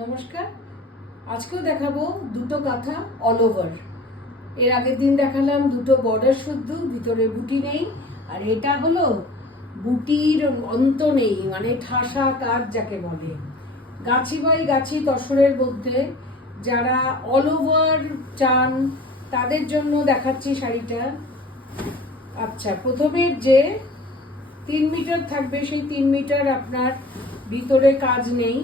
নমস্কার। আজকেও দেখাবো দুটো কাঁথা অল ওভার। এর আগের দিন দেখালাম দুটো বর্ডার শুদ্ধ, ভিতরে বুটি নেই। আর এটা হলো বুটির অন্ত নেই, মানে ঠাসা কাজ যাকে বলে। গাছি বাই গাছি তসরের মধ্যে যারা অল ওভার চান তাদের জন্য দেখাচ্ছি শাড়িটা। আচ্ছা, প্রথমের যে 3 মিটার থাকবে সেই 3 মিটার আপনার ভিতরে কাজ নেই।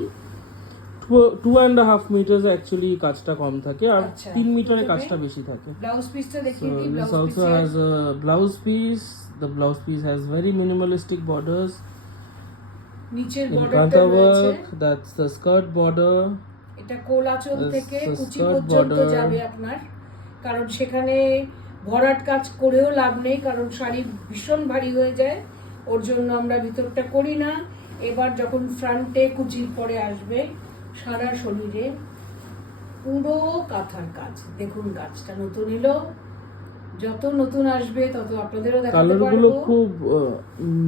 2.5 meters actually কাজটা কম থাকে আর আচ্ছা, 3 মিটারে প্রথমে কাজটা বেশি থাকে। ব্লাউজ পিসটা So দেখিয়ে দিই। this blouse also has a blouse piece. The blouse piece has very minimalistic borders. নিচের In বর্ডারটা kanta রয়েছে। work, that's the skirt border. এটা কোলাচল This থেকে the কুচি skirt পর্যন্ত border. যাবে আপনার, কারণ সেখানে ভরাট কাজ করেও লাভ নেই, কারণ শাড়ি ভীষণ ভারী হয়ে যায়। ওর জন্য আমরা ভিতরটা করি না। এবার যখন ফ্রন্টে কুচির পরে আসবে, সারা শরীরে পুরো কাঁথার কাজ। দেখুন কাজটা নতুন এলো, যত নতুন আসবে তত আপনাদেরও দেখাতে কালার পারবো। গুলো খুব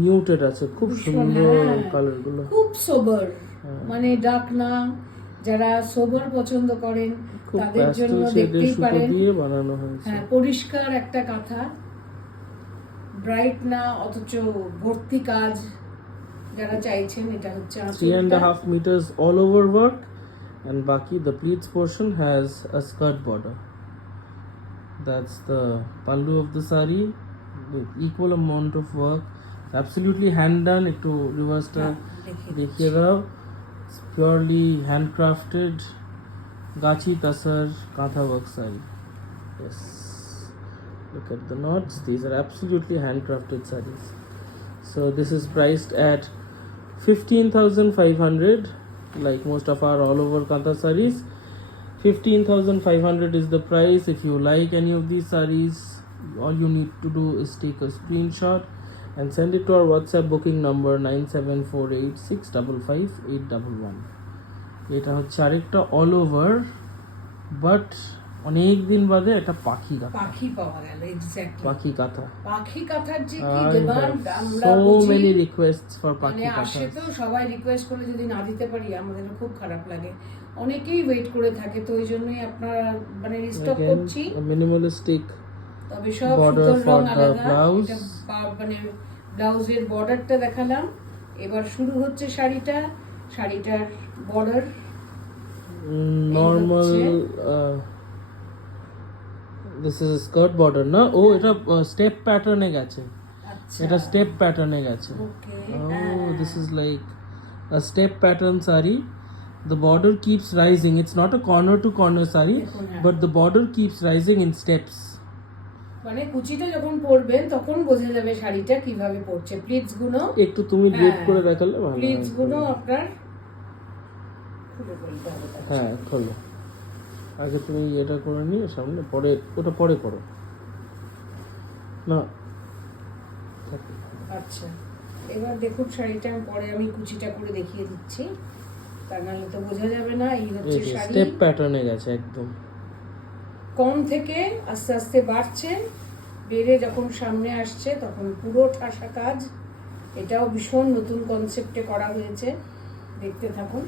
মিউটেড আছে, খুব ভীষণ, সুন্দর হ্যাঁ। কালার গুলো। খুব সোবার, হ্যাঁ। মানে ডার্ক না। যারা সোবার পছন্দ করেন খুব তাদের প্যাস্টেল জন্য শেডের দেখতেই সুতো পারেন। দিয়ে বানানো হয়েছে। হ্যাঁ, পরিষ্কার একটা কাঁথা, ব্রাইট না অথচ ভর্তি কাজ। যারা চাইছেন, এটা হচ্ছে 3.5 meters all over work, and baki the pleats portion has a skirt border. That's the pallu of the sari with equal amount of work. Absolutely hand done. Ekটু reverse টা দেখিয়ে দাও। It's purely handcrafted gachi tasar kantha work sari. Yes, look at the knots. These are absolutely handcrafted saris. So this is priced at 15,500, like most of our all over kantha saris. 15,500 is the price. If you like any of these saris, all you need to do is take a screenshot and send it to our WhatsApp booking number 9748655811. এটা হচ্ছে আরেকটা all over, but অনেক দিন বাদে একটা পাখি কাঁথা। পাখি পাওয়া গেল। এক্স্যাক্টলি পাখি কাঁথা। পাখি কাঁথার যে কি I ডিমান্ড, have আমরা so বুঝি। many requests for মানে পাখি আসে কাঁথা। তো সবাই রিকোয়েস্ট করে, যদি না দিতে পারি আমাদের খুব খারাপ লাগে। অনেকেই ওয়েট করে থাকে, তো ওই জন্যই আপনারা মানে রিস্টক Again, করছি। a minimalistic তবে সব border সুতোর রং for the আলাদা। blouse. এটা মানে ব্লাউজের বর্ডারটা দেখালাম। এবার শুরু হচ্ছে শাড়িটা। শাড়িটার border normal this is a skirt border না? ও এটা স্টেপ প্যাটার্নে গেছে। আচ্ছা, এটা স্টেপ প্যাটার্নে গেছে। ওকে। Oh, this is like a step pattern sari. The border keeps rising. It's not a corner to corner sari, দেখুন, হ্যাঁ। but the border keeps rising in steps. মানে কুচিটা যখন পরবেন তখন বোঝা যাবে শাড়িটা কিভাবে পরছে। প্লিটস গুলো, একটু তুমি ড্রেপ হ্যাঁ, করে দেখালে ভালো প্লিটস হয়। গুলো আপনার খুলে বলতে হবে তার। হ্যাঁ, খোলো। আগে তুমি এটা করে নিয়ে সামনে, পরে ওটা পরে করো না। আচ্ছা, এবার দেখুন শাড়িটা পরে আমি কুচিটা করে দেখিয়ে দিচ্ছি, তা নাহলে তো বোঝা যাবে না। এই হচ্ছে শাড়ি। স্টেপ প্যাটার্নে গেছে একদম। কম থেকে আস্তে আস্তে বাড়ছে, বেড়ে যখন সামনে আসছে তখন পুরো ঠাসা কাজ। এটাও ভীষণ নতুন কনসেপ্টে করা হয়েছে, দেখতে থাকুন।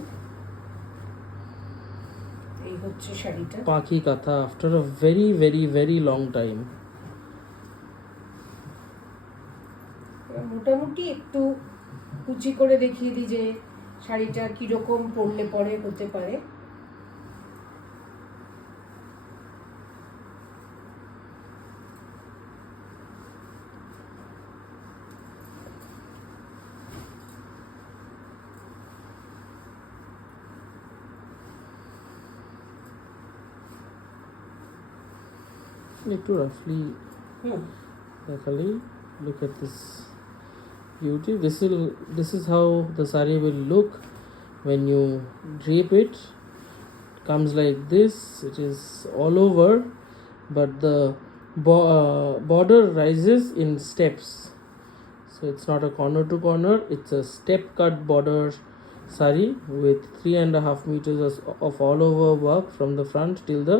এই হচ্ছে শাড়িটা। পাখি কাঁথা after a very very very long time. মোটামুটি একটু কুচি করে দেখিয়ে দিই যে শাড়িটা কিরকম পরলে পরে হতে পারে। একটু রাফলি হুম, দেখালেই। Look at this beauty. This is how the sari will look when you drape it. Comes like this. It is all over, but the border rises in steps. So it's not a corner to corner. It's a step cut border sari with 3.5 meters of all over work from the front till the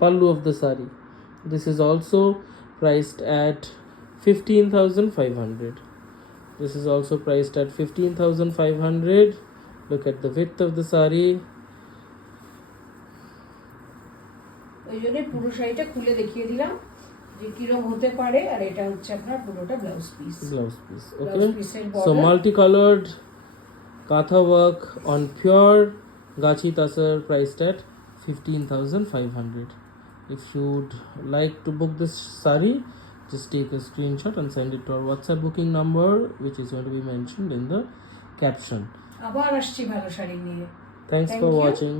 pallu of the sari. This is also priced at 15,500. This is also priced at 15,500. Look at the width of the sari. ওই জন্য পুরো শাড়িটা খুলে দেখিয়ে দিলাম যে কিরম হতে পারে। আর এটা হচ্ছে আপনার পুরোটা blouse piece. Blouse piece. Blouse Okay. piece এর So border। multicolored katha work on pure Gachi Tasar priced at 15,500. If you'd like to book this sari, just take a screenshot and send it to our WhatsApp booking number, which is going to be mentioned in the caption. আবার আসছি ভালো শাড়ি নিয়ে। Thanks Thank for you. watching.